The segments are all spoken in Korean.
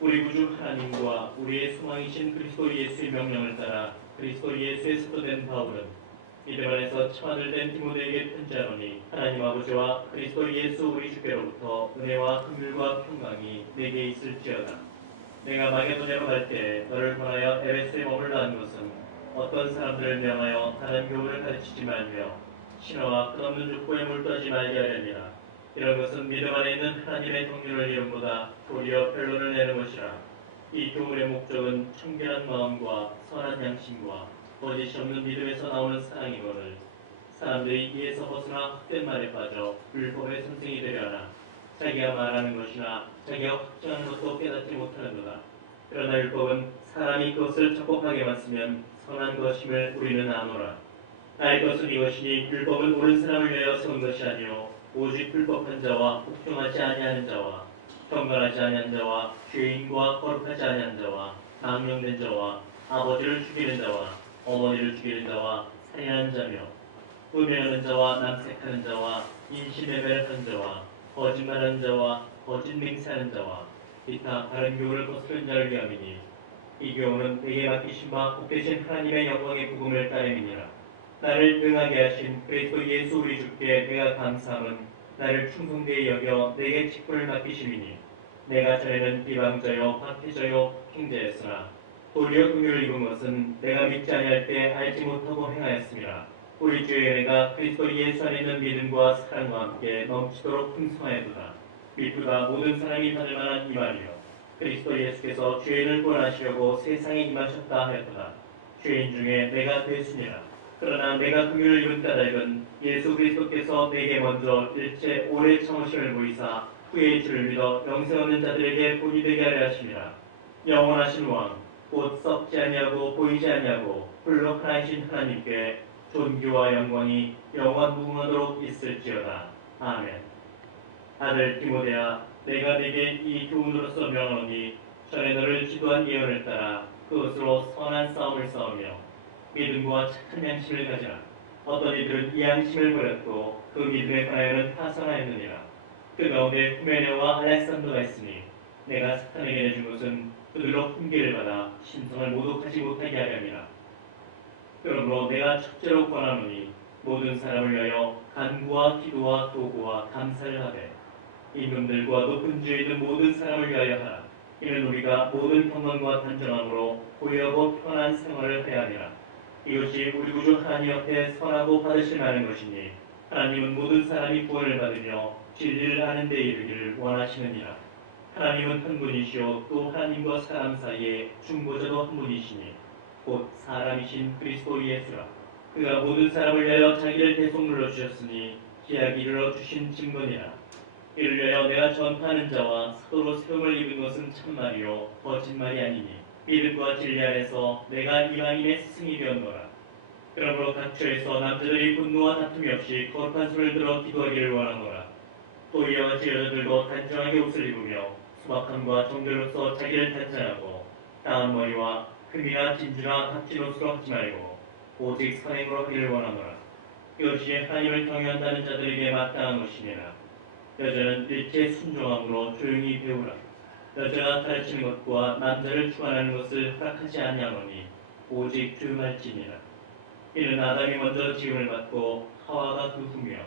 우리 구주 하나님과 우리의 소망이신 그리스도 예수의 명령을 따라 그리스도 예수의 사도된 바울은 믿음 안에서 처하들 된 디모데에게 편지하노니 하나님 아버지와 그리스도 예수 우리 주께로부터 은혜와 긍휼과 평강이 내게 있을지어다. 내가 마게도냐로 갈 때 너를 보하여 에베소에 머물러 한 것은 어떤 사람들을 명하여 다른 교훈을 가르치지 말며 신화와 끝없는 족보에 몰두하지 말게 하려니라. 이런 것은 믿음 안에 있는 하나님의 동료를 이름보다 도리어 변론을 내는 것이라. 이 교훈의 목적은 청결한 마음과 선한 양심과 거짓이 없는 믿음에서 나오는 사랑이거늘 사람들이 이에서 벗어나 헛된 말에 빠져 율법의 선생이 되려 하나 자기가 말하는 것이나 자기가 확증하는 것도 깨닫지 못하는도다. 그러나 율법은 사람이 그것을 적법하게만 쓰면 선한 것임을 우리는 아노라. 나의 것은 이것이니 율법은 옳은 사람을 위하여 세운 것이 아니요 오직 불법한 자와 복종하지 아니하는 자와 경건하지 아니한 자와 죄인과 거룩하지 아니한 자와 망령된 자와 아버지를 죽이는 자와 어머니를 죽이는 자와 살인하는 자며 음행하는 자와 남색하는 자와 인신매매를 하는 자와 거짓말하는 자와 거짓 맹세하는 자와 기타 다른 교훈을 거스르는 자를 위함이니 이 교훈은 내게 맡기신 바 복되신 하나님의 영광의 복음을 따름이니라. 나를 능하게 하신 그리스도 예수 우리 주께 내가 감사함은 나를 충성되이 여겨 내게 직분을 맡기심이니 내가 전에는 비방자요 박해자요 행자였으나 도리어 긍휼을 입은 것은 내가 믿지 아니할 때 알지 못하고 행하였습니다. 우리 주의 은혜가 그리스도 예수 안에 있는 믿음과 사랑과 함께 넘치도록 풍성하여도다. 믿부가 모든 사람이 받을 만한 이 말이요 그리스도 예수께서 죄인을 구원하시려고 세상에 임하셨다 하였도다. 죄인 중에 내가 되었으니라. 그러나 내가 긍휼을 입은 까닭은 예수 그리스도께서 내게 먼저 일체 오래 참으심을 보이사 후에 주를 믿어 영생 얻는 자들에게 본이 되게 하려 하심이라. 영원하신 왕 곧 썩지 아니하고 보이지 아니하고 홀로 하나이신 하나님께 존귀와 영광이 영원 무궁하도록 있을지어다. 아멘. 아들 디모데야, 내가 네게 이 교훈으로서 명하노니 전에 너를 지도한 예언을 따라 그것으로 선한 싸움을 싸우며 믿음과 착한 양심을 가지라. 어떤 이들은 이 양심을 버렸고 그 믿음에 관하여는 파산하였느니라. 그 가운데 후메네와 알렉산더가 있으니 내가 사탄에게 내준 것은 그들로 훈계를 받아 심성을 모독하지 못하게 하려 함이라. 그러므로 내가 첫째로 권하노니 모든 사람을 위하여 간구와 기도와 도구와 감사를 하되 임금들과 높은 주에 있는 모든 사람을 위하여 하라. 이는 우리가 모든 평강과 단정함으로 고요하고 편한 생활을 해야 하니라. 이것이 우리 구주 하나님 앞에 선하고 받으실 만한 것이니 하나님은 모든 사람이 구원을 받으며 진리를 아는 데 이르기를 원하시느니라. 하나님은 한 분이시요 또 하나님과 사람 사이에 중보자도 한 분이시니 곧 사람이신 그리스도 예수라. 그가 모든 사람을 위하여 자기를 대속물로 주셨으니 기약이 이르러 주신 증거니라. 이를 위하여 내가 전파하는 자와 사도로 세움을 입은 것은 참말이요 거짓말이 아니니 믿음과 진리 안에서 내가 이방인의 스승이 되었노라. 그러므로 각처에서 남자들이 분노와 다툼이 없이 거룩한 손을 들어 기도하기를 원하노라. 또 이와 같이 여자들도 단정하게 옷을 입으며 수박함과 정결로서 자기를 단장하고 따은 머리와 금이나 진주나 값진 옷으로 하지 말고 오직 선행으로 하기를 원하노라. 이것이 하나님을 경외한다는 자들에게 마땅한 것이니라. 여자는 일체 순종함으로 조용히 배우라. 여자가 가르치는 것과 남자를 주관하는 것을 허락하지 아니하노니 오직 조용할지니라. 이는 아담이 먼저 지음을 받고 하와가 그 후며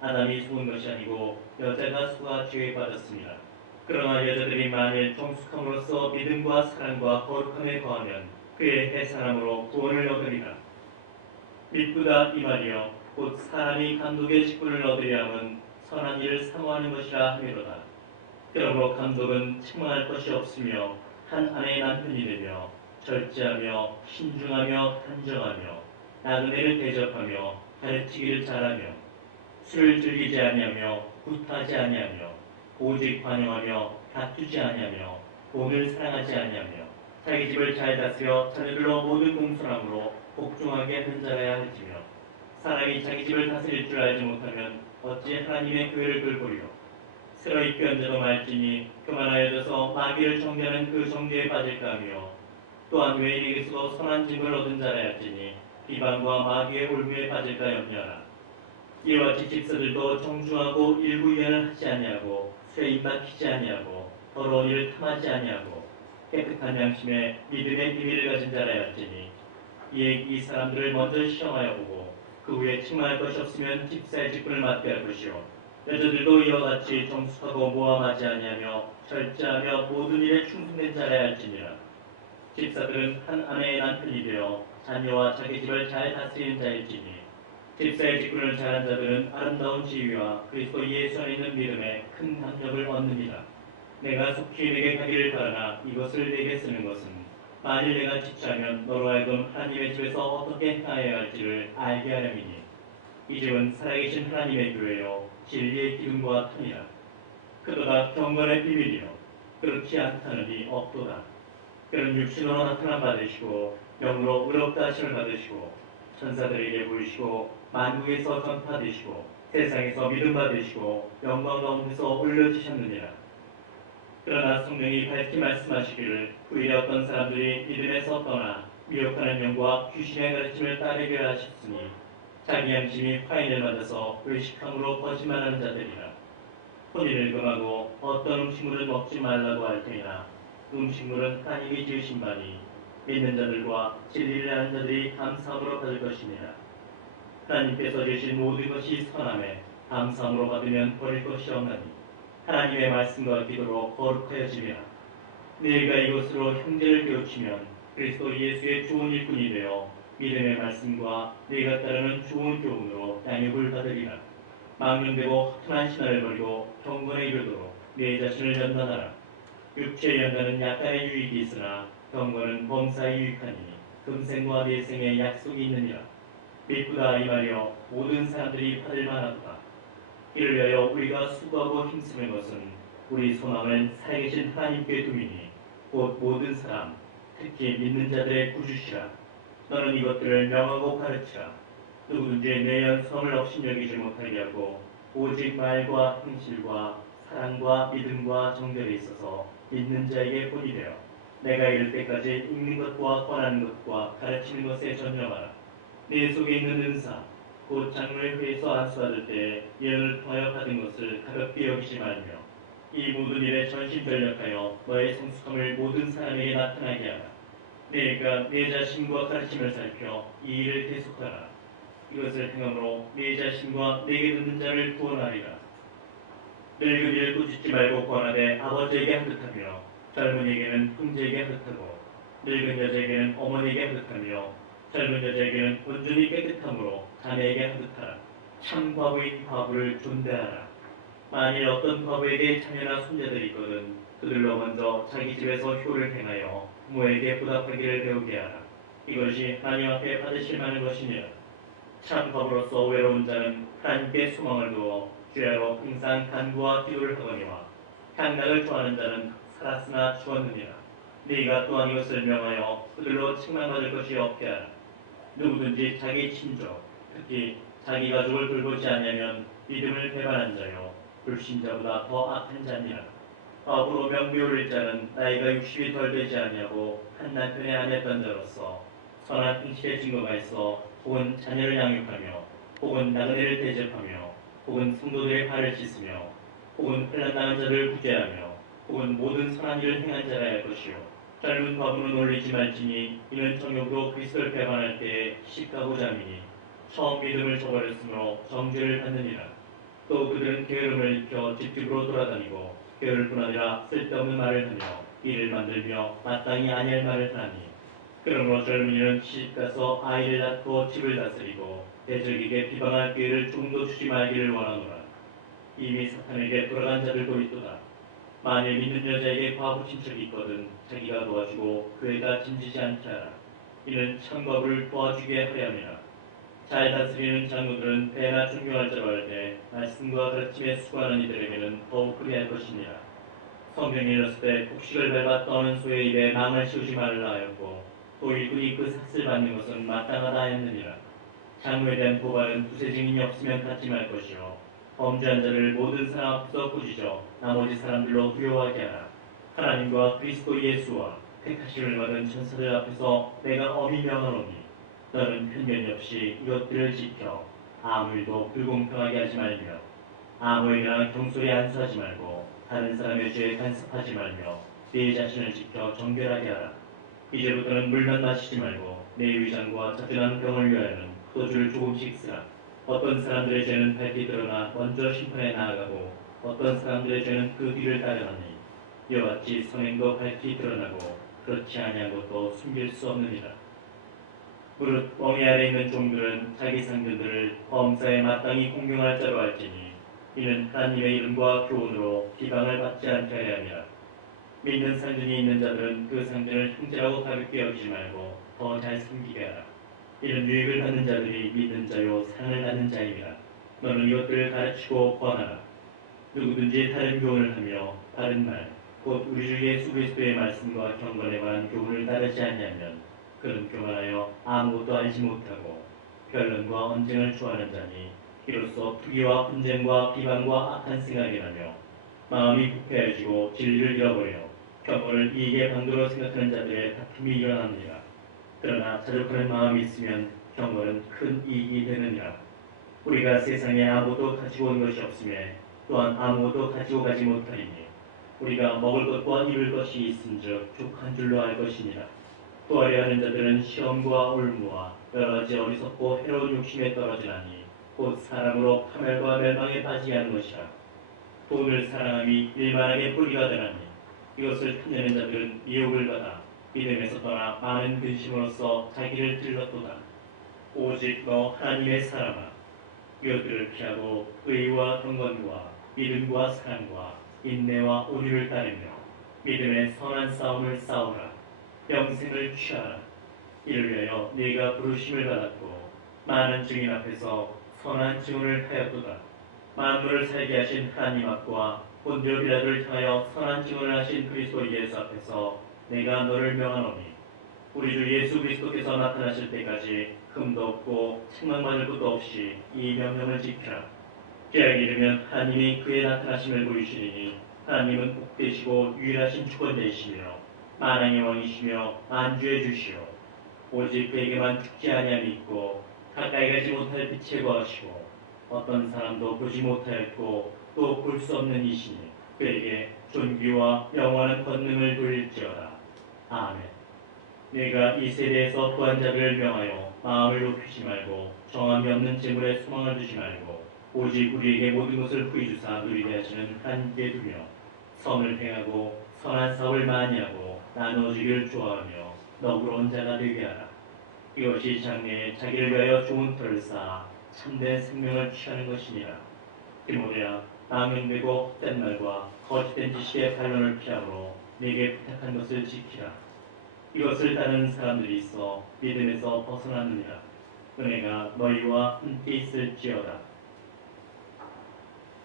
아담이 속은 것이 아니고 여자가 속아 죄에 빠졌습니다. 그러나 여자들이 만일 정숙함으로써 믿음과 사랑과 거룩함에 거하면 그의 해산함으로 구원을 얻으리라. 믿부다 이 말이여 곧 사람이 감독의 직분을 얻으려 함은 선한 일을 사모하는 것이라 하미로다. 그러므로 감독은 책망할 것이 없으며 한 아내의 남편이 되며 절제하며 신중하며 단정하며 나그네를 대접하며 가르치기를 잘하며 술을 즐기지 아니하며 굿하지 아니하며 오직 관용하며 다투지 아니하며 돈을 사랑하지 아니하며 자기 집을 잘 다스려 자녀들로 모든 공손함으로 복종하게 하는 자라야 할지며 사람이 자기 집을 다스릴 줄 알지 못하면 어찌 하나님의 교회를 돌보리요. 새로 입교한 자도 말지니 교만하여져서 마귀를 정죄하는 그 정죄에 빠질까 하며 또한 외인에게서도 선한 증거를 얻은 자라 할지니 비방과 마귀의 올무에 빠질까 염려하라. 이와 같이 집사들도 정중하고 일부이견을 하지 아니하고 술에 입막히지 아니하고 더러운 일을 탐하지 아니하고 깨끗한 양심에 믿음의 비밀을 가진 자라 할지니 이에 이 사람들을 먼저 시험하여 보고 그 후에 칭망할 것이 없으면 집사의 직분을 맡게 할 것이요 여자들도 이와 같이 정숙하고 모함하지 아니하며 절제하며 모든 일에 충성된 자라 할지니라. 집사들은 한 아내의 남편이 되어 자녀와 자기 집을 잘 다스리는 자일지니 집사의 직분을 잘한 자들은 아름다운 지위와 그리스도 예수 안에 있는 믿음에 큰 담력을 얻느니라. 내가 속히 내게 가기를 바라나 이것을 내게 쓰는 것은 만일 내가 지체하면 너로 하여금 하나님의 집에서 어떻게 행하여야 할지를 알게 하려니니 이 집은 살아계신 하나님의 교회요 진리의 기둥과 터니라. 그도다 경건의 비밀이요 그렇지 않다느니 없도다. 그는 육신으로 나타남 받으시고 영으로 의롭다 하심을 받으시고 천사들에게 보이시고 만국에서 전파되시고 세상에서 믿음 받으시고 영광 가운데서 올려지셨느니라. 그러나 성령이 밝히 말씀하시기를 후일에 어떤 사람들이 믿음에서 떠나 미혹하는 영과 귀신의 가르침을 따르려 하셨으니 자기 양심이 화인을 맞아서 의식함으로 거짓말하는 자들이라. 혼인을 금하고 어떤 음식물을 먹지 말라고 할 테니나 음식물은 하나님이 지으신 바니 믿는 자들과 진리를 아는 자들이 감사함으로 받을 것이니라. 하나님께서 주신 모든 것이 선함에 감사함으로 받으면 버릴 것이 없나니 하나님의 말씀과 기도로 거룩하여지리라. 너희가 이것으로 형제를 깨우치면 그리스도 예수의 좋은 일꾼이 되어 믿음의 말씀과 너희가 따르는 좋은 교훈으로 양육을 받으리라. 망령되고 허탄한 신화를 버리고 경건에 이르도록 내 자신을 연단하라. 육체의 연단은 약간의 유익이 있으나 경건은 범사에 유익하니 금생과 내생의 약속이 있느니라. 미쁘다 이 말이여 모든 사람들이 받을 만하도다. 이를 위하여 우리가 수고하고 힘쓰는 것은 우리 소망을 살아계신 하나님께 두미니 곧 모든 사람 특히 믿는 자들의 구주시라. 너는 이것들을 명하고 가르치라. 누구든지 내 연성을 업신여기지 못하게 하고 오직 말과 행실과 사랑과 믿음과 정결에 있어서 믿는 자에게 본이 되어 내가 이를 때까지 읽는 것과 권하는 것과 가르치는 것에 전념하라. 내 속에 있는 은사 곧 장로의 회에서 안수받을 때에 예언을 통하여 받은 것을 가볍게 여기지 말며 이 모든 일에 전심전력하여 너의 성숙함을 모든 사람에게 나타나게 하라. 내가 내 자신과 가르침을 살펴 이 일을 계속하라. 이것을 행함으로 내 자신과 내게 듣는 자를 구원하리라. 늙은 이를 꾸짖지 말고 권하되 아버지에게 하듯하며 젊은이에게는 형제에게 하듯하고 늙은 여자에게는 어머니에게 하듯하며 젊은 여자에게는 온전히 깨끗함으로 자매에게 하듯하라. 참 과부인 과부를 존대하라. 만일 어떤 과부에게 자녀나 손자들이 있거든 그들로 먼저 자기 집에서 효를 행하여 부모에게 보답하기를 배우게 하라. 이것이 하나님 앞에 받으실 만한 것이니라. 참 과부로서 외로운 자는 하나님께 소망을 두어 주야로 항상 간구와 기도를 하거니와 향락을 좋아하는 자는 살았으나 죽었느니라. 네가 또한 이것을 명하여 그들로 책망받을 것이 없게 하라. 누구든지 자기 친족 특히 자기 가족을 돌보지 않으면 믿음을 배반한 자요 불신자보다 더 악한 자니라. 과부로 명비오를 자는 나이가 60이 덜 되지 아니하고 한 남편의 아내였던 자로서 선한 행실의 증거가 있어 혹은 자녀를 양육하며 혹은 나그네를 대접하며 혹은 성도들의 발을 씻으며 혹은 환난당한 자를 구제하며 혹은 모든 선한 일을 행한 자라 할 것이요 짧은 과부는 놀리지 말지니 이는 정욕으로 그리스도를 배반할 때에 시집가고 잠이니 처음 믿음을 저버렸으므로 정죄를 받느니라. 또 그들은 게으름을 일으켜 집집으로 돌아다니고 게으를 뿐 아니라 쓸데없는 말을 하며 일을 만들며 마땅히 아니할 말을 하니 그러므로 젊은이는 시집가서 아이를 낳고 집을 다스리고 대적에게 비방할 기회를 조금도 주지 말기를 원하노라. 이미 사탄에게 돌아간 자들도 있도다. 만일 믿는 여자에게 과부 친척이 있거든 자기가 도와주고 그 애가 짐지지 않게 하라. 이는 참 과부를 도와주게 하려 함이라. 잘 다스리는 장로들은 배나 존경할 자로 할 때 말씀과 가르침에 수고하는 이들에게는 더욱 그리할 것이니라. 성경에 이르시되 곡식을 밟아 떠는 소의 입에 망을 씌우지 말라 하였고 또 일꾼이 그 삭슬 받는 것은 마땅하다 하였느니라. 장로에 대한 고발은 두세 증인이 없으면 갖지 말 것이요 범죄한 자를 모든 사람 앞에서 꾸짖어 나머지 사람들로 두려워하게 하라. 하나님과 그리스도 예수와 택하심을 받은 천사들 앞에서 내가 엄히 명하노니 너는 편견이 없이 이것들을 지켜 아무 일도 불공평하게 하지 말며 아무에게나 경솔히 안수하지 말고 다른 사람의 죄에 간섭하지 말며 네 자신을 지켜 정결하게 하라. 이제부터는 물만 마시지 말고 내 위장과 자주난 병을 위하여는 소주를 조금씩 쓰라. 어떤 사람들의 죄는 밝히 드러나 먼저 심판에 나아가고 어떤 사람들의 죄는 그 뒤를 따르나니 이와 같이 선행도 밝히 드러나고 그렇지 아니한 것도 숨길 수 없느니라. 무릇 왕위 아래 있는 종들은 자기 상전들을 범사에 마땅히 공경할 자로 알지니 이는 하나님의 이름과 교훈으로 비방을 받지 않게 하려 함이라. 믿는 상전이 있는 자들은 그 상전을 형제라고 가볍게 여기지 말고 더 잘 섬기게 하라. 이는 유익을 받는 자들이 믿는 자요 상을 받는 자임이라. 너는 이것들을 가르치고 권하라. 누구든지 다른 교훈을 하며 바른 말, 곧 우리 주 예수 그리스도의 말씀과 경건에 관한 교훈을 따르지 않냐면 그는 교만하여 아무것도 알지 못하고 변론과 언쟁을 좋아하는 자니 이로써 투기와 분쟁과 비방과 악한 생각이 나며 마음이 부패해지고 진리를 잃어버려 경건을 이익의 방도로 생각하는 자들의 다툼이 일어납니다. 그러나 자족하는 마음이 있으면 경건은 큰 이익이 되느니라. 우리가 세상에 아무것도 가지고 온 것이 없음에 또한 아무것도 가지고 가지 못하리니 우리가 먹을 것과 입을 것이 있은즉 족한 줄로 알 것이니라. 구하려 하는 자들은 시험과 올무와 여러 가지 어리석고 해로운 욕심에 떨어지나니 곧 사람으로 파멸과 멸망에 빠지게 하는 것이라. 돈을 사랑함이 일만하게 뿌리가 되나니 이것을 탐내는 자들은 미혹을 받아 믿음에서 떠나 많은 근심으로써 자기를 들렀도다. 오직 너 하나님의 사람아, 이것들을 피하고 의와 경건과 믿음과 사랑과 인내와 온유를 따르며 믿음의 선한 싸움을 싸우라. 영생을 취하라. 이를 위하여 네가 부르심을 받았고 많은 증인 앞에서 선한 증언을 하였도다. 만물을 살게 하신 하나님 앞과 본디오 빌라도를 향하여 선한 증언을 하신 그리스도 예수 앞에서 내가 너를 명하노니 우리 주 예수 그리스도께서 나타나실 때까지 흠도 없고 책망받을 것도 없이 이 명령을 지키라. 때가 이르면 하나님이 그의 나타나심을 보이시리니 하나님은 복되시고 유일하신 주권자이시며 만왕의 왕이시며 만주의 주시오. 오직 그에게만 죽지 아니함이 있고 가까이 가지 못할 빛에 거하시고 어떤 사람도 보지 못하였고 또 볼 수 없는 이시니 그에게 존귀와 영원한 권능을 돌릴지어다. 아멘. 네가 이 세대에서 부한 자들을 명하여 마음을 높이지 말고 정함이 없는 재물에 소망을 두지 말고 오직 우리에게 모든 것을 후히 주사 누리게 하시는 하나님께 두며 선을 행하고 선한 사업을 많이 하고 나눠주기를 좋아하며 너그러운 자가 되게 하라. 이것이 장래에 자기를 위하여 좋은 터를 쌓아 참된 생명을 취하는 것이니라. 디모데야, 망령되고 헛된 말과 거짓된 지식의 반론을 피하므로 네게 부탁한 것을 지키라. 이것을 따르는 사람들이 있어 믿음에서 벗어나느니라. 은혜가 너희와 함께 있을지어다.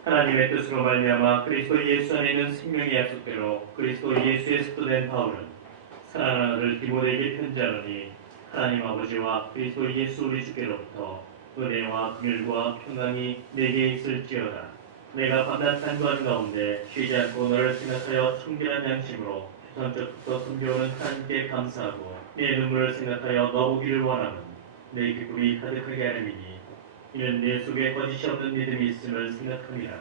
하나님의 뜻으로 말미암아 그리스도 예수 안에 있는 생명의 약속대로 그리스도 예수의 습도된 바울은 사랑하는 아들 디모데에게 편지하노니 하나님 아버지와 그리스도 예수 우리 주께로부터 은혜와 긍휼과 평강이 내게 있을지어다. 내가 밤낮 간구하는 가운데 쉬지 않고 너를 생각하여 청결한 양심으로 주선적부터 섬겨오는 하나님께 감사하고 내 눈물을 생각하여 너 보기를 원하는 내 기쁨이 가득하게 하름이니 이는 내 속에 거짓이 없는 믿음이 있음을 생각합니다.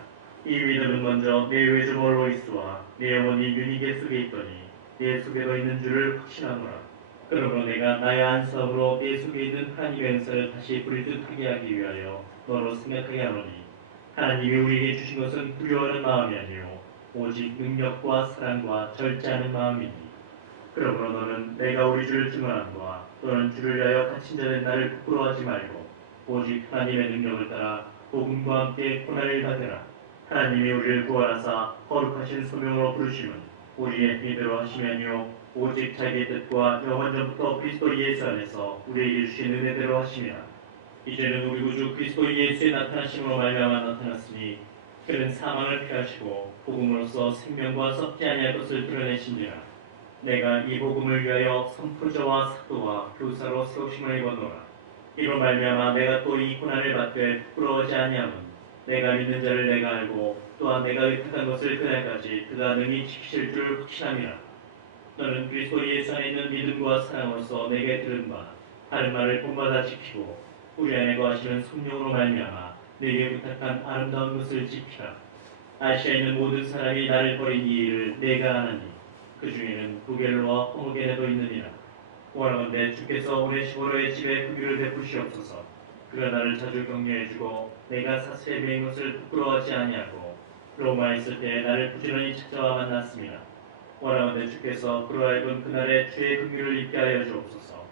이 믿음은 먼저 내 외조모 로이스와 내 어머니 유니게 속에 있더니 내 속에도 있는 줄을 확신하노라. 그러므로 내가 나의 안수함으로 내 속에 있는 하나님의 은사를 다시 부리듯 하게 하기 위하여 너로 생각하게 하노니 하나님이 우리에게 주신 것은 두려워하는 마음이 아니요 오직 능력과 사랑과 절제하는 마음이니 그러므로 너는 내가 우리 주를 증언함과 또는 주를 위하여 갇힌 자된 나를 부끄러워하지 말고 오직 하나님의 능력을 따라 복음과 함께 고난을 받으라. 하나님이 우리를 구원하사 거룩하신 소명으로 부르심은 우리의 힘대로 하심이 아니요 오직 자기의 뜻과 영원전부터 그리스도 예수 안에서 우리에게 주신 은혜대로 하심이라. 이제는 우리 구주 그리스도 예수의 나타나심으로 말미암아 나타났으니 그는 사망을 피하시고 복음으로써 생명과 썩지 아니할 것을 드러내신지라. 내가 이 복음을 위하여 선포자와 사도와 교사로 세우심을 입었노라. 이로 말미암아 내가 또 이 고난을 받되 부끄러워하지 아니함은 내가 믿는 자를 내가 알고 또한 내가 의탁한 것을 그날까지 그가 능히 지키실 줄 확신함이라. 너는 그리스도 예수 안에 있는 믿음과 사랑으로서 내게 들은 바 다른 말을 본받아 지키고 우리 안에 거하시는 성령으로 말미암아 내게 부탁한 아름다운 것을 지키라. 아시아에 있는 모든 사람이 나를 버린 이 일을 내가 아나니 그 중에는 부겔로와 호모게네도 있느니라. 원하건대 주께서 오네시모로의 집에 긍휼을 베푸시옵소서. 그가 나를 자주 격려해주고 내가 사슬에 매인 것을 부끄러워하지 아니하고 로마에 있을 때 나를 부지런히 찾아와 만났습니다. 원하건대 주께서 그로 하여금 그날에 주의 긍휼을 입게 하여 주옵소서.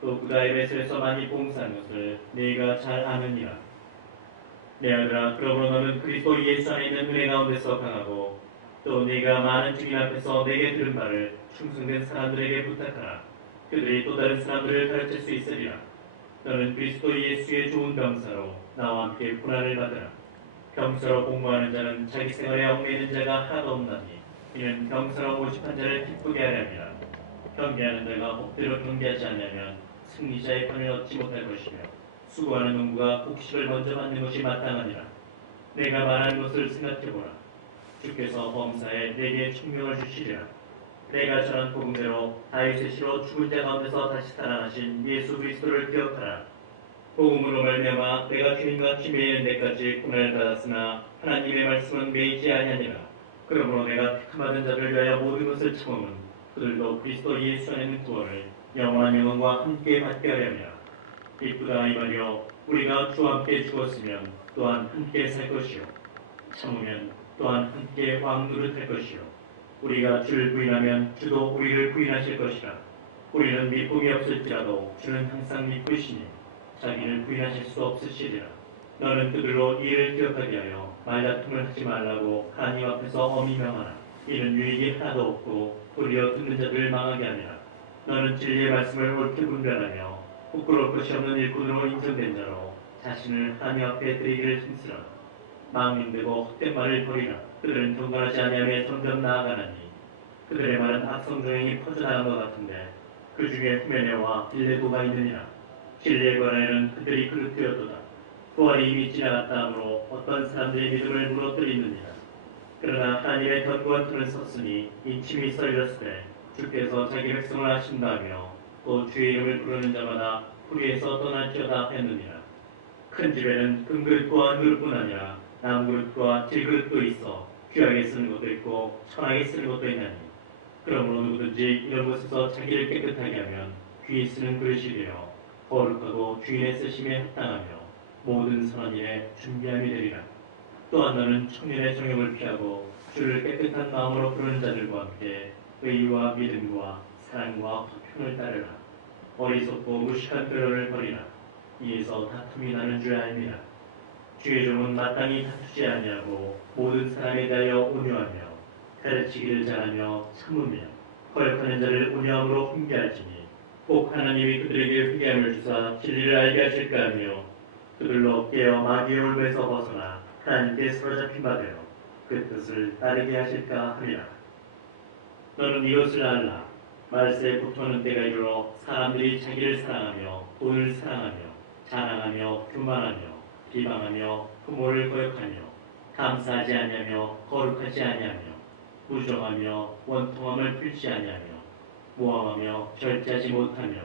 또 그가 에베소에서 많이 봉사한 것을 네가 잘 아느니라. 내 아들아, 그러므로 너는 그리스도 예수 안에 있는 은혜 가운데서 강하고 또 네가 많은 주인 앞에서 내게 들은 바를 충성된 사람들에게 부탁하라. 그들이 또 다른 사람들을 가르칠 수 있으리라. 너는 그리스도 예수의 좋은 병사로 나와 함께 고난을 받으라. 병사로 공부하는 자는 자기 생활에 얽매이는 자가 하나도 없나니 이는 병사로 모집한 자를 기쁘게 하려니라. 경계하는 자가 엎드려 경계하지 않으면 승리자의 판을 얻지 못할 것이며 수고하는 농부가 곡식을 먼저 받는 것이 마땅하니라. 내가 말하는 것을 생각해보라. 주께서 범사에 내게 총명을 주시리라. 내가 전한 복음대로 다윗의 시로 죽은 자 가운데서 다시 살아나신 예수 그리스도를 기억하라. 복음으로 말미암아 내가 주님같이 매이는 데까지 고난을 받았으나 하나님의 말씀은 매이지 아니하니라. 그러므로 내가 택함받은 자를 위하여 모든 것을 참음은 그들도 그리스도 예수 안에 있는 구원을 영원한 영광과 함께 받게 하려니라. 이쁘다 이 말이여, 우리가 주와 함께 죽었으면 또한 함께 살 것이요 참으면 또한 함께 왕노릇할 것이요 우리가 주를 부인하면 주도 우리를 부인하실 것이라. 우리는 미움이 없을지라도 주는 항상 미쁘시니 자기를 부인하실 수 없으시리라. 너는 그들로 이를 기억하게 하여 말다툼을 하지 말라고 하나님 앞에서 엄히 명하라. 이는 유익이 하나도 없고 도리어 듣는 자들을 망하게 하니라. 너는 진리의 말씀을 옳게 분별하며 부끄러울 것이 없는 일꾼으로 인정된 자로 자신을 하나님 앞에 드리기를 힘쓰라. 망령되고 헛된 말을 버리라. 그들은 경건하지 아니하며 점점 나아가나니 그들의 말은 악성 조행이 퍼져나간 것 같은데 그 중에 후메네와 빌레도가 있느니라. 진리에 관하여는 그들이 그릇되었도다. 부활이 이미 지나갔다 하므로 어떤 사람들의 믿음을 무너뜨리느니라. 그러나 하나님의 견고한 틀은 섰으니 인침이 썰렸으되 주께서 자기 백성을 하신다며 또 주의 이름을 부르는 자마다 불의에서 떠날지어다 했느니라. 큰 집에는 금그릇과 은그릇뿐 아니라 남그릇과 질그릇도 있어 귀하게 쓰는 것도 있고 천하게 쓰는 것도 있나니 그러므로 누구든지 이런 것에서 자기를 깨끗하게 하면 귀히 쓰는 그릇이 되어 거룩하고 주인의 쓰심에 합당하며 모든 선한 일에 준비함이 되리라. 또한 너는 청년의 정욕을 피하고 주를 깨끗한 마음으로 부르는 자들과 함께 의와 믿음과 사랑과 화평을 따르라. 어리석고 무식한 표현을 버리라. 이에서 다툼이 나는 줄 알미라. 주의 종은 마땅히 다투지 아니하고 모든 사람에 대하여 온유하며 가르치기를 잘하며 참으며 거역하는 자를 온유함으로 훈계할지니 꼭 하나님이 그들에게 회개함을 주사 진리를 알게 하실까 하며 그들로 깨어 마귀의 올무에서 벗어나 하나님께 사로잡힌 바 되어 그 뜻을 따르게 하실까 하리라. 너는 이것을 알라. 말세에 고통하는 때가 이르러 사람들이 자기를 사랑하며 돈을 사랑하며 자랑하며 교만하며 비방하며 부모를 거역하며 감사하지 아니하며 거룩하지 아니하며 무정하며 원통함을 풀지 아니하며 모함하며 절제하지 못하며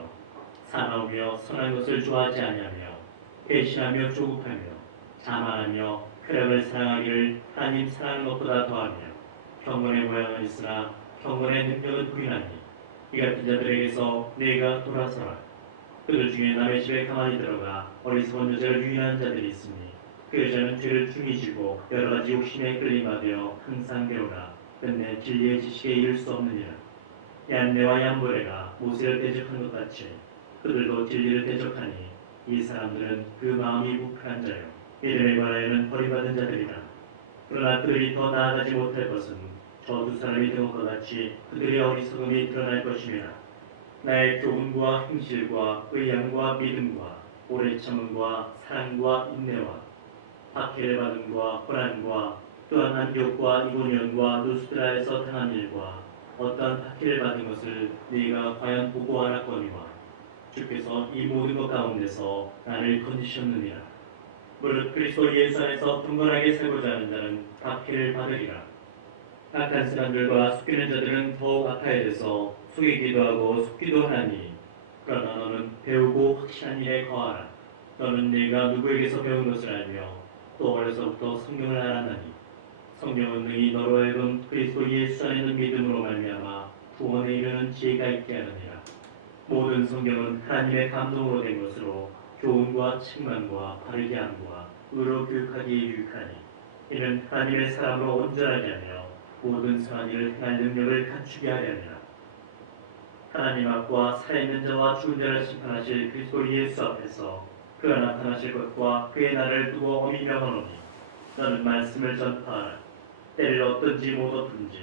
사나우며 선한 것을 좋아하지 아니하며 배신하며 조급하며 자만하며 쾌락을 사랑하기를 하나님 사랑하는 것보다 더하며 경건의 모양은 있으나 경건의 능력은 부인하니 이 같은 자들에게서 내가 돌아서라. 그들 중에 남의 집에 가만히 들어가 어리석은 여자를 유인하는 자들이 있으니 그 여자는 죄를 중히 지고 여러 가지 욕심에 끌림 받으려 항상 배우나 끝내 진리의 지식에 이를 수 없느니라. 얀네와 얀보레가 모세를 대적한 것 같이 그들도 진리를 대적하니 이 사람들은 그 마음이 부패한 자요 이름에 관하여는 버림받은 자들이라. 그러나 그들이 더 나아가지 못할 것은 저 두 사람이 된 것과 같이 그들의 어리석음이 드러날 것임이라. 나의 교훈과 행실과 의향과 믿음과 오래 참음과 사랑과 인내와 박해를 받음과 고난과 또한 안디옥과 이고니온과 루스드라에서 당한 일과 어떠한 박해를 받은 것을 네가 과연 보고 알았거니와 주께서 이 모든 것 가운데서 나를 건지셨느니라. 무릇 그리스도 예수 안에서 경건하게 살고자 하는 자는 박해를 받으리라. 악한 사람들과 속이는 자들은 더욱 악하여져서 속이기도 하고 속기도 하나니 그러나 너는 배우고 확실한 일에 거하라. 너는 네가 누구에게서 배운 것을 알며 또 어려서부터 성경을 알았나니 성경은 능히 너로 하여금 그리스도 예수 안에 있는 믿음으로 말미암아 구원에 이르는 지혜가 있게 하느니라. 모든 성경은 하나님의 감동으로 된 것으로 교훈과 책망과 바르게 함과 의로 교육하기에 유익하니 이는 하나님의 사람으로 온전하게 하며 모든 선한 일을 행할 능력을 갖추게 하려니라. 하나님 앞과 살아있는 자와 죽은 자를 심판하실 그리스도 예수 앞에서 그가 나타나실 것과 그의 날을 두고 엄히 명하노니 너는 말씀을 전파하라. 때를 얻든지 못 얻든지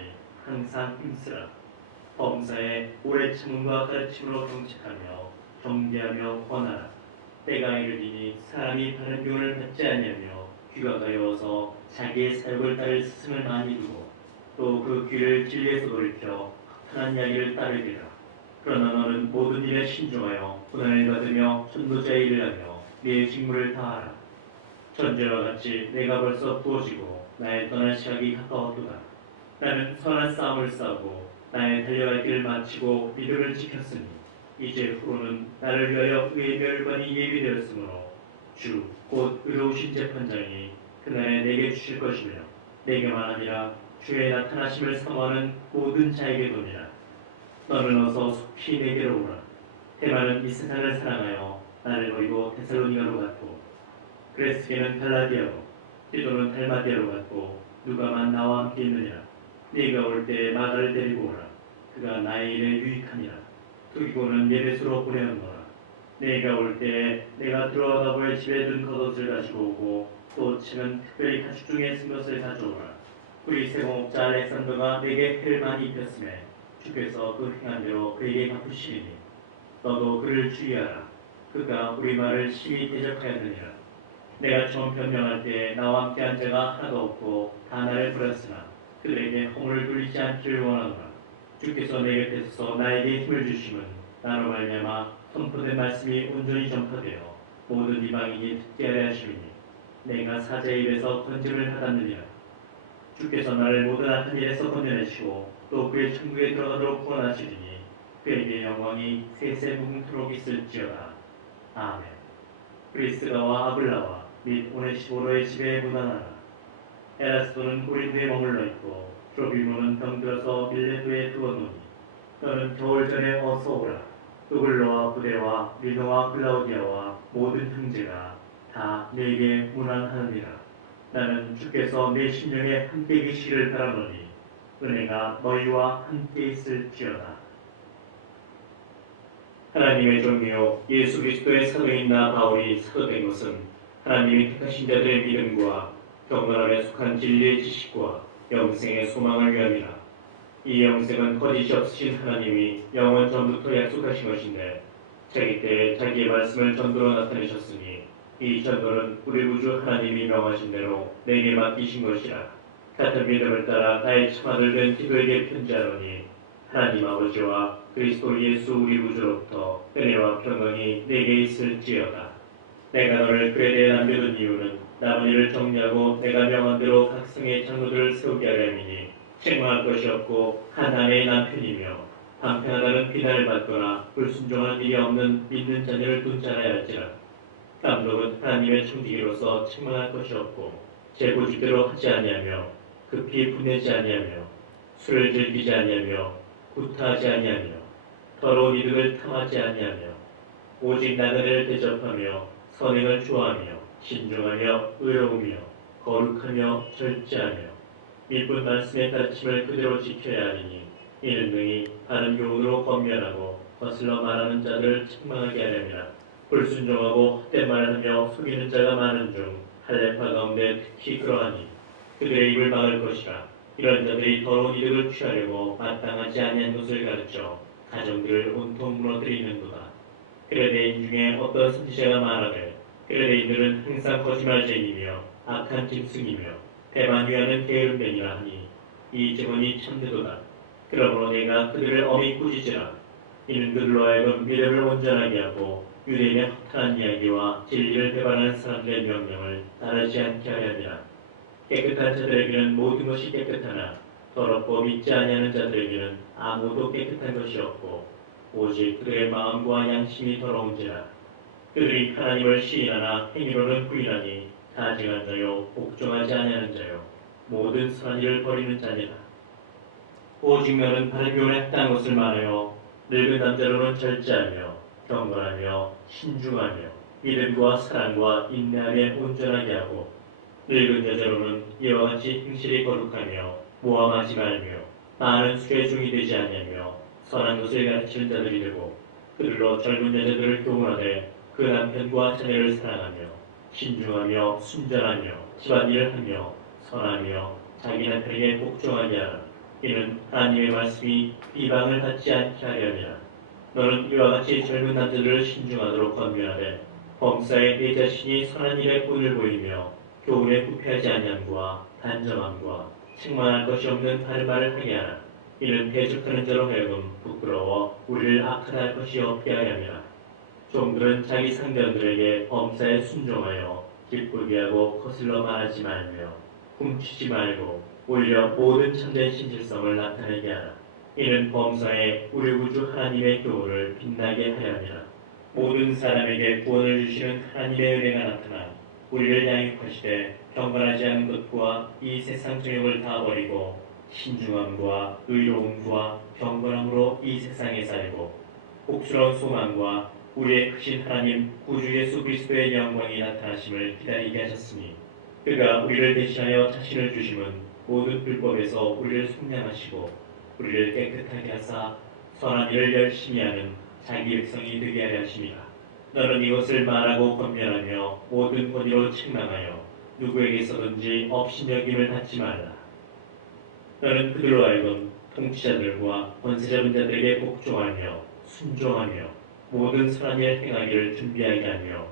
항상 힘쓰라. 범사에 오래 참음과 가르침으로 경책하며 경계하며 권하라. 때가 이르리니 사람이 바른 교훈을 받지 아니하며 귀가 가여워서 자기의 사욕을 따를 스승을 많이 두고 또 그 귀를 진리에서 돌이켜 흔한 이야기를 따르리라. 그러나 너는 모든 일에 신중하여 고난을 받으며 전도자의 일을 하며 네 직무를 다하라. 전제와 같이 내가 벌써 부어지고 나의 떠날 시각이 가까웠도다. 나는 선한 싸움을 싸우고 나의 달려갈 길을 마치고 믿음을 지켰으니 이제 후로는 나를 위하여 의의 멸관이 예비되었으므로 주 곧 의로우신 재판장이 그날에 내게 주실 것이며 내게만 아니라 주의 나타나심을 사모하는 모든 자에게도니라. 너는 어서 속히 내게로 오라. 대만은 이 세상을 사랑하여 나를 버리고 데살로니가로 갔고 그레스게는 갈라디아로 디도는 달마디아로 갔고 누가만 나와 함께 있느니라. 네가 올 때에 마가를 데리고 오라. 그가 나의 일에 유익하니라. 두기고는 예배소로 보내었노라. 네가 올 때에 내가 들어가고의 집에 든 겉옷을 가지고 오고 또 책은 특별히 가축 중에 쓴 것을 가져오라. 우리 세공업자 알렉산더가 내게 해를 많이 입혔음에 주께서 그 행한 대로 그에게 갚으시리니 너도 그를 주의하라. 그가 우리 말을 심히 대적하였느니라. 내가 처음 변명할 때에 나와 함께한 자가 하나도 없고 다 나를 버렸으나 그들에게 허물을 돌리지 않기를 원하노라. 주께서 내 곁에 서서 나에게 힘을 주심은 나로 말미암아 선포된 말씀이 온전히 전파되어 모든 이방인이 듣게 하려 하심이니 내가 사자의 입에서 건짐을 받았느니라. 주께서 나를 모든 악한 일에서 건져내시고 또 그의 천국에 들어가도록 구원하시리니 그에게 영광이 세세 무궁토록 있을지어다. 아멘. 브리스가와 아블라와 및 오네시모로의 집에 무난하라. 에라스도는 고린도에 머물러 있고 트로비모는 병들어서 밀레도에 두어놓으니 너는 겨울 전에 어서 오라. 우글로와 부대와 리노와 클라우디아와 모든 형제가 다 내게 문안하느니라. 나는 주께서 내 심령에 함께 계시기를 바라노니 은혜가 너희와 함께 있을지어다. 하나님의 종이요 예수 그리스도의 사도인 나 바울이 사도된 것은 하나님이 택하신 자들의 믿음과 경건함에 속한 진리의 지식과 영생의 소망을 위함이라. 이 영생은 거짓이 없으신 하나님이 영원 전부터 약속하신 것인데 자기 때에 자기의 말씀을 전도로 나타내셨으니 이 전도는 우리 구주 하나님이 명하신 대로 내게 맡기신 것이라. 같은 믿음을 따라 나의 참아들 된 기도에게 편지하노니 하나님 아버지와 그리스도 예수 우리 구주로부터 은혜와 평강이 내게 있을지어다. 내가 너를 그에 남겨둔 이유는 남은 일을 정리하고 내가 명한 대로 각 성의 장로들을 세우게 하려 함이니 책망할 것이 없고 한 아내의 남편이며 방편하다는 비난을 받거나 불순종하는 일이 없는 믿는 자녀를 둔 자라야 할지라. 감독은 하나님의 청지기로서 책망할 것이 없고 제 고집대로 하지 아니하며 급히 분내지 아니하며 술을 즐기지 아니하며 구타하지 아니하며 더러운 이득을 탐하지 아니하며 오직 나그네를 대접하며 선행을 좋아하며 신중하며 의로우며 거룩하며 절제하며 믿은 말씀의 가르침을 그대로 지켜야 하리니 이는 능히 바른 교훈으로 권면하고 거슬러 말하는 자들을 책망하게 하려니라. 불순종하고 헛된 말을 하며 속이는 자가 많은 중 할례파 가운데 특히 그러하니 그들의 입을 막을 것이라. 이런 자들이 더러운 이득을 취하려고 마땅하지 아니한 것을 가르쳐 가정들을 온통 무너뜨리는도다. 그레데인 중에 어떤 선지자가 말하되 그레데인들은 항상 거짓말쟁이며 악한 짐승이며 대만 위하는 게으름뱅이라 하니 이 증언이 참되도다. 그러므로 내가 그들을 엄히 꾸짖으라. 이는 그들로 하여금 믿음을 온전하게 하고 유대인의 허탄한 이야기와 진리를 배반하는 사람들의 명령을 따르지 않게 하려 함이라. 깨끗한 자들에게는 모든 것이 깨끗하나 더럽고 믿지 아니하는 자들에게는 아무도 깨끗한 것이 없고 오직 그들의 마음과 양심이 더러운지라. 그들이 하나님을 시인하나 행위로는 부인하니 가증한 자요 복종하지 아니하는 자요 모든 선한 일을 버리는 자니라. 오직 너는 바른 교훈에 합당한 것을 말하여 늙은 남자로는 절제하며 경건하며 신중하며 믿음과 사랑과 인내함에 온전하게 하고 늙은 여자로는 이와 같이 행실이 거룩하며 모함하지 말며 많은 술의 종이 되지 아니하며 선한 것을 가르치는 자들이 되고 그들로 젊은 여자들을 교훈하되 그 남편과 자녀를 사랑하며 신중하며 순전하며 집안일을 하며 선하며 자기 남편에게 복종하게 하라. 이는 하나님의 말씀이 비방을 받지 않게 하려 함이라. 너는 이와 같이 젊은 남자들을 신중하도록 권면하되 범사에 네 자신이 선한 일에 본을 보이며 교훈에 부패하지 아니함과 단정함과 책망할 것이 없는 바른 말을 하게 하라. 이는 대적하는 자로 하여금 부끄러워 우리를 악하다 할 것이 없게 하려 함이라. 종들은 자기 상대원들에게 범사에 순종하여 기쁘게 하고 거슬러 말하지 말며 훔치지 말고 오히려 모든 참된 신실성을 나타내게 하라. 이는 범사에 우리 구주 하나님의 교훈을 빛나게 하려 함이라. 모든 사람에게 구원을 주시는 하나님의 은혜가 나타나 우리를 양육하시되 경건하지 않은 것과 이 세상 정욕을 다 버리고 신중함과 의로움과 경건함으로 이 세상에 살고 복스러운 소망과 우리의 크신 하나님 구주 예수 그리스도의 영광이 나타나심을 기다리게 하셨으니 그가 우리를 대신하여 자신을 주심은 모든 불법에서 우리를 속량하시고 우리를 깨끗하게 하사 선한 일을 열심히 하는 자기 백성이 되게 하려 하심이라. 너는 이것을 말하고 권면하며 모든 권위로 책망하여 누구에게서든지 업신여김을 받지 말라. 너는 그들로 하여금 통치자들과 권세 잡은 자들에게 복종하며 순종하며 모든 선한 일 행하기를 준비하게 하며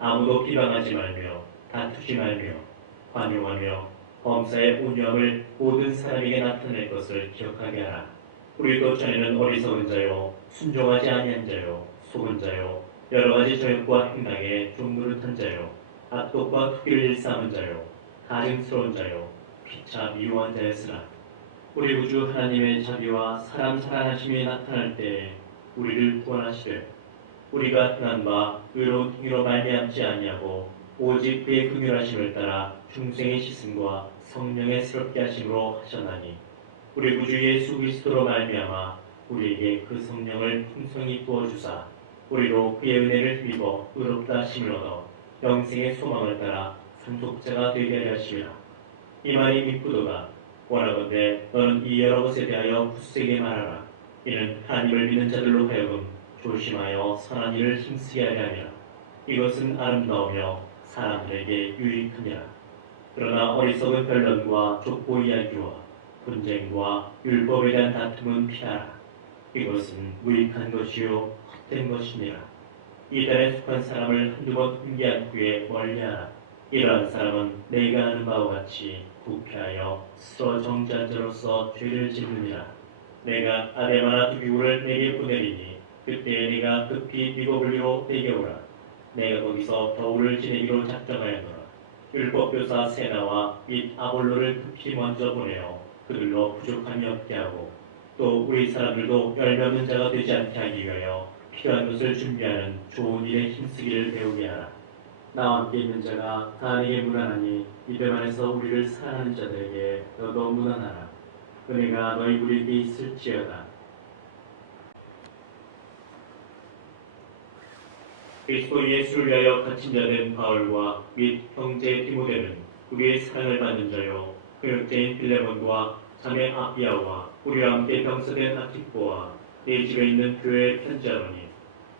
아무도 비방하지 말며 다투지 말며 관용하며 범사의 온유함을 모든 사람에게 나타낼 것을 기억하게 하라. 우리도 전에는 어리석은 자요 순종하지 아니한 자요 속은 자요 여러 가지 저역과 행락에 종노릇한 자요 악독과 투기를 일삼은 자요 가증스러운 자요 피차 미워한 자였으나 우리 구주 하나님의 자비와 사람 사랑하심이 나타날 때에 우리를 구원하시되 우리가 행한 바 의로운 행위로 말미암지 아니하고 오직 그의 긍휼하심을 따라 중생의 씻음과 성령의 새롭게 하심으로 하셨나니 우리 구주 예수 그리스도로 말미암아 우리에게 그 성령을 풍성히 부어주사 우리로 그의 은혜를 힘입어 의롭다 하심을 얻어 영생의 소망을 따라 상속자가 되게 하려 하심이라. 이 말이 미쁘도다. 원하건대 너는 이 여러 것에 대하여 굳세게 말하라. 이는 하나님을 믿는 자들로 하여금 조심하여 선한 일을 힘쓰게 하려 함이라. 이것은 아름다우며 사람들에게 유익함이라. 그러나 어리석은 변론과 족보 이야기와 분쟁과 율법에 대한 다툼은 피하라. 이것은 무익한 것이요 헛된 것이니라. 이단에 속한 사람을 한두 번 훈계한 후에 멀리하라. 이러한 사람은 내가 아는 바와 같이 부패하여 스스로 정죄한 자로서 죄를 짓느니라. 내가 아데마나 두기고를 내게 보내리니 그때에 네가 급히 니고블리로 내게 오라. 내가 거기서 더울을 지내기로 작정하였노라. 율법교사 세나와 및 아볼로를 급히 먼저 보내어 그들로 부족함이 없게 하고 또 우리 사람들도 열매 없는 자가 되지 않게 하기 위하여 필요한 것을 준비하는 좋은 일에 힘쓰기를 배우게 하라. 나와 함께 있는 자가 다 내게 무난하니 믿음 안에서 우리를 사랑하는 자들에게 너도 무난하라. 은혜가 너희 우리에게 있을지어다. 그리스도 예수를 위하여 갇힌 자된 바울과 및 형제 디모데는 우리의 사랑을 받는 자요 교육자인 빌레몬과 자매 아비아와 우리와 함께 병사된 아키포와 내 집에 있는 교회에 편지하노니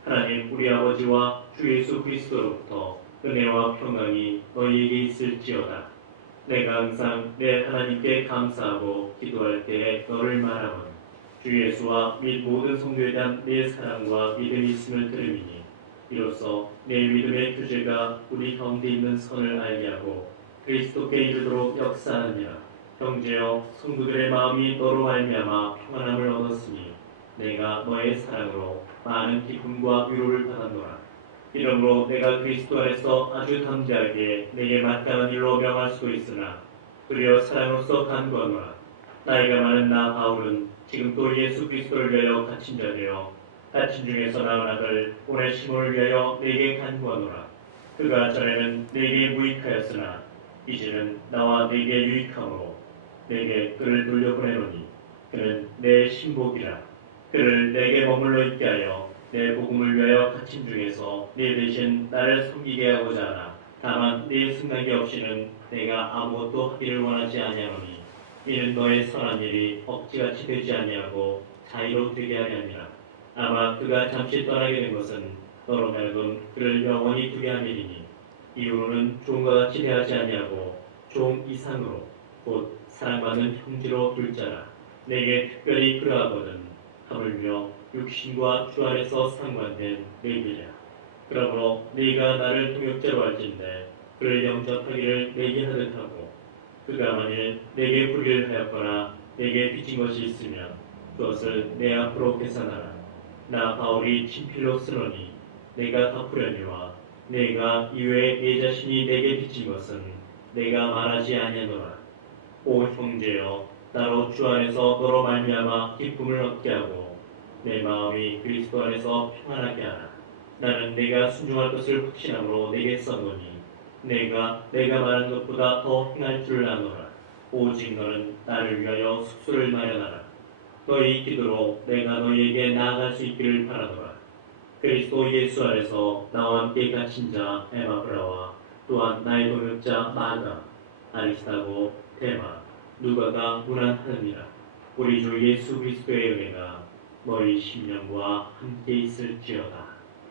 하나님 우리 아버지와 주 예수 그리스도로부터 은혜와 평강이 너희에게 있을지어다. 내가 항상 내 하나님께 감사하고 기도할 때에 너를 말하건 주 예수와 및 모든 성도에 대한 내 사랑과 믿음이 있음을 들음이니 이로써 내 믿음의 교제가 우리 가운데 있는 선을 알게 하고 그리스도께 이르도록 역사하느니라. 형제여 성도들의 마음이 너로 말미암아 평안함을 얻었으니 내가 너의 사랑으로 많은 기쁨과 위로를 받았노라. 이러므로 내가 그리스도 안에서 아주 담대하게 내게 마땅한 일로 명할 수도 있으나 도리어 사랑으로서 간구하노라. 나이가 많은 나 바울은 지금 또 예수 그리스도를 위하여 갇힌 자 되어 갇힌 중에서 나은 아들 오네시모를 위하여 내게 간구하노라. 그가 전에는 내게 무익하였으나 이제는 나와 내게 유익함으로 내게 그를 돌려보내노니 그는 내 신복이라. 그를 내게 머물러 있게 하여 내 복음을 위하여 갇힌 중에서 네 대신 나를 섬기게 하고자 하나. 다만 네 승낙이 없이는 내가 아무것도 하기를 원하지 아니하노니 이는 너의 선한 일이 억지같이 되지 아니하고 자유로 되게 하려 함이라. 아마 그가 잠시 떠나게 된 것은 너로 말고 그를 영원히 두게 함이리니 이후로는 종과 같이 대하지 아니하고 종 이상으로 곧 사랑받는 형제로 둘 자라. 내게 특별히 그러하거든 하물며 육신과 주 안에서 상관된 내기랴. 그러므로 네가 나를 동역자로 할진대 그를 영접하기를 내게 하듯 하고 그가 만일 내게 불의를 하였거나 내게 빚진 것이 있으면 그것을 내 앞으로 계산하라. 나 바울이 친필로 쓰노니 내가 갚으려니와 내가 이외에 내 자신이 내게 빚진 것은 내가 말하지 아니하노라. 오 형제여, 나로 주 안에서 너로 말미암아 기쁨을 얻게 하고 내 마음이 그리스도 안에서 평안하게 하라. 나는 내가 순종할 것을 확신함으로 내게 써노니 내가 말한 것보다 더 행할 줄 아노라. 오직 너는 나를 위하여 숙소를 마련하라. 너희 기도로 내가 너희에게 나아갈 수 있기를 바라노라. 그리스도 예수 안에서 나와 함께 갇힌 자 에마브라와 또한 나의 동역자 마가, 아리스타고, 데마, 누가가 문안하느니라. 우리 주 예수 그리스도의 은혜가 너희 심령과 함께 있을지어다.